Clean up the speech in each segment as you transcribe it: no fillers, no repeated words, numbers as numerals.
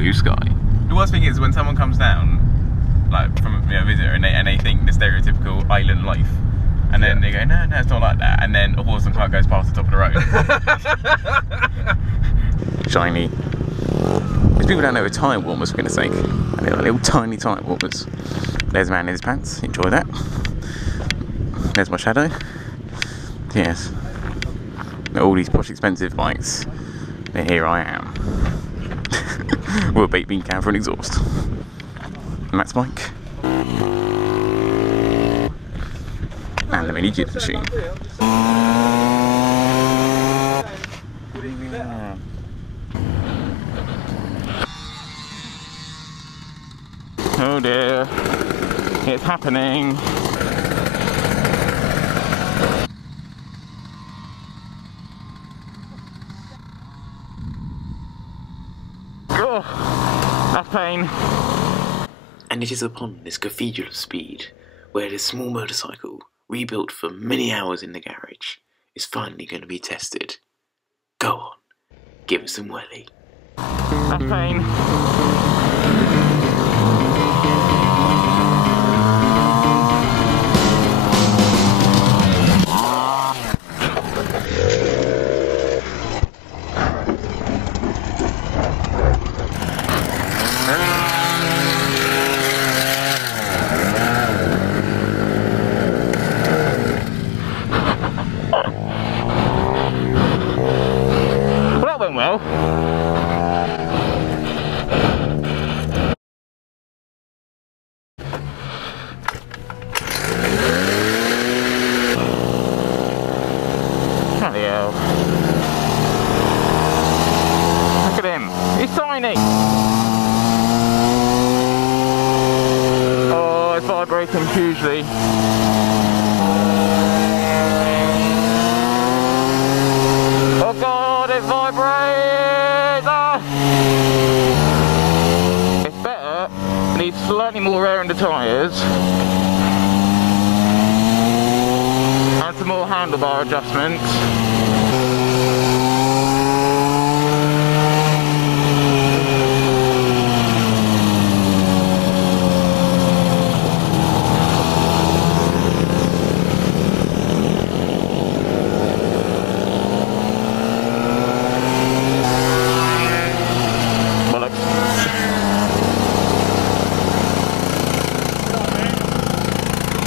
blue sky. The worst thing is when someone comes down, like from a visitor, and they think the stereotypical island life, and then they go, no, it's not like that, and then a horse and cart goes past the top of the road. Shiny. These people don't know what tyre warmers, for goodness sake. They're little tiny tyre warmers. There's a man in his pants. Enjoy that. There's my shadow. Yes. All these posh expensive bikes. And here I am. With a baked bean can for an exhaust. Matt's bike. And the mini jigs machine. Oh dear, it's happening. Oh, that's pain. And it is upon this cathedral of speed, where this small motorcycle, rebuilt for many hours in the garage, is finally going to be tested. Go on, give it some welly. That's pain. Well, that went well. Bloody hell. Look at him. He's tiny. Oh, it's vibrating hugely. Oh God, it vibrates! Ah. It's better. It needs slightly more air in the tyres. And some more handlebar adjustments.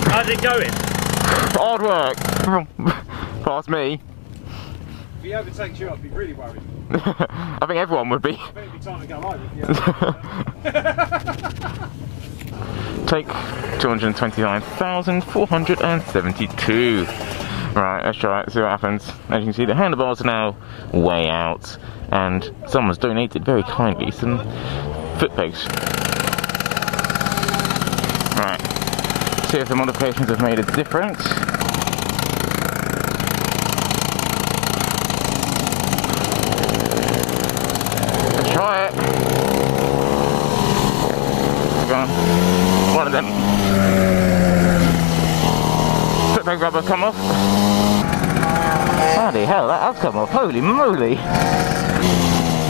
How's it going? Hard work. Past me. If he overtakes you, I'd be really worried. I think everyone would be. I think it'd be time to go home if you Take 229,472. Right, let's try it, see what happens. As you can see, the handlebars are now way out, and someone's donated very kindly some foot pegs. Right, see if the modifications have made a difference. Let's try it. Go on. One of them. Foot peg rubber come off. Bloody hell, that has come off. Holy moly.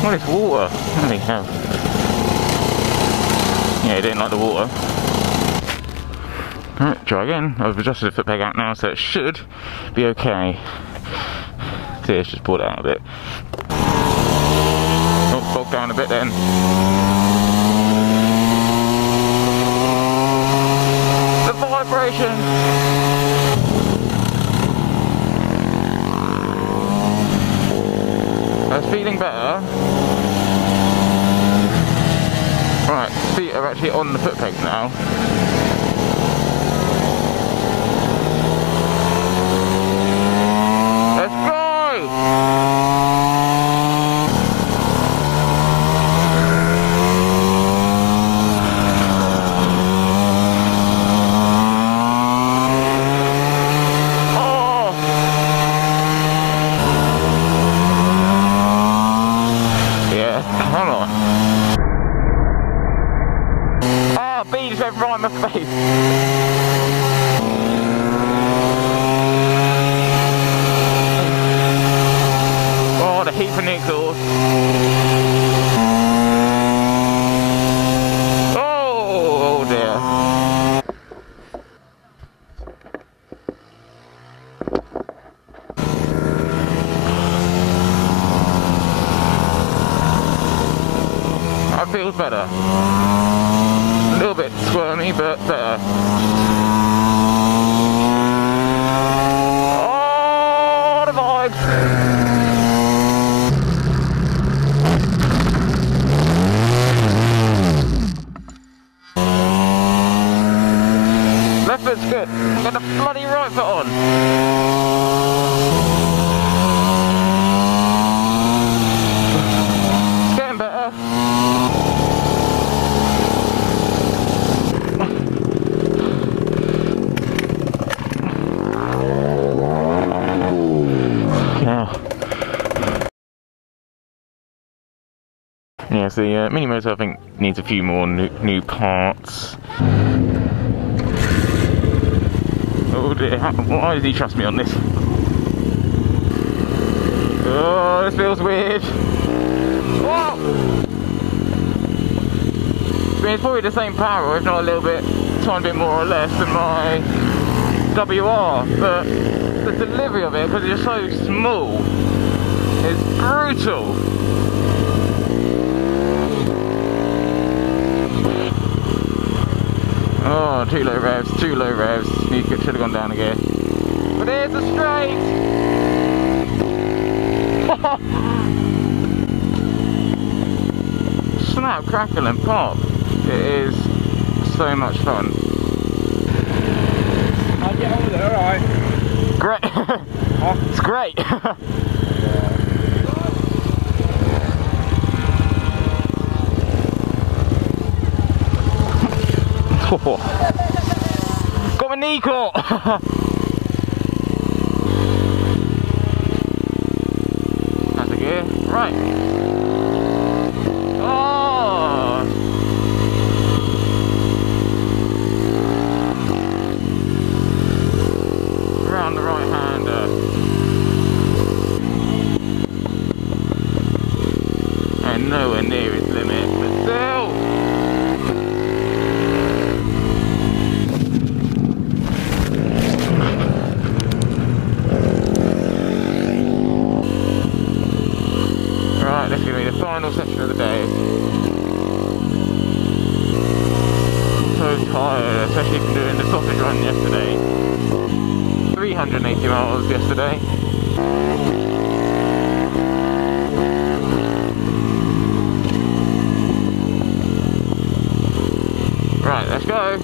What is water? Holy hell. Yeah, he didn't like the water. Alright, try again. I've adjusted the foot peg out now, so it should be okay. See, it's just pulled it out a bit. Oh, bogged down a bit then. The vibration! That's feeling better. Right, feet are actually on the foot pegs now. Let's go! Just went right in my face. Oh, the heat from the exhaust. That feels better. A little bit squirmy, but better. Oh, the vibes! Left foot's good. Got the bloody right foot on. It's getting better. Yeah, so the mini motor I think needs a few more new parts. Oh dear, why does he trust me on this? Oh, this feels weird. Whoa! I mean, it's probably the same power, if not a little bit, tiny bit more or less than my WR, but the delivery of it, because it's so small, is brutal. Oh, too low revs, too low revs. You should have gone down again. But there's a straight! Snap, crackle and pop. It is so much fun. I'll get on with it, alright. Great! Huh? It's great! Got my knee caught! That's a gear. Right. Oh! Around the right hander. And nowhere near its limit, but still! Right, this is going to be the final section of the day. So tired, especially from doing the sausage run yesterday. 380 miles yesterday. Right, let's go.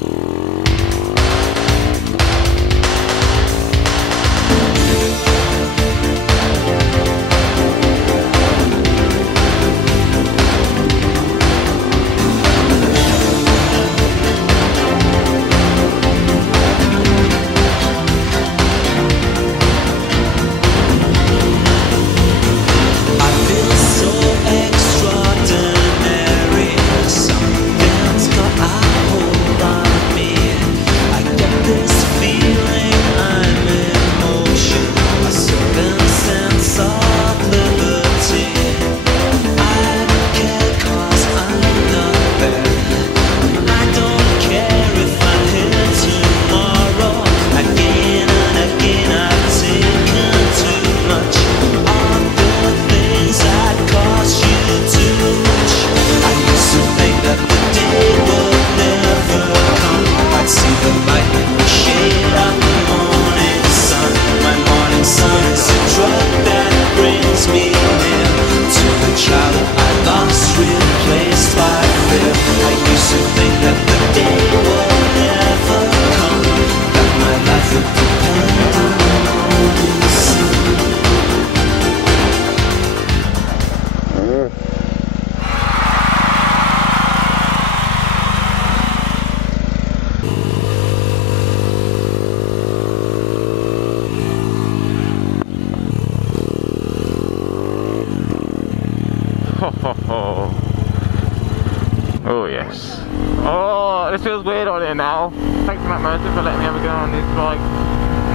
Oh yes. Oh, this feels weird on here now. Thanks to Matt Mercer for letting me have a go on this bike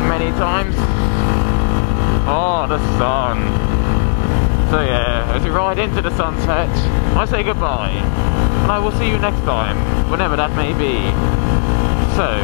many times. Oh, the sun. So yeah, as we ride into the sunset, I say goodbye. And I will see you next time, whenever that may be. So,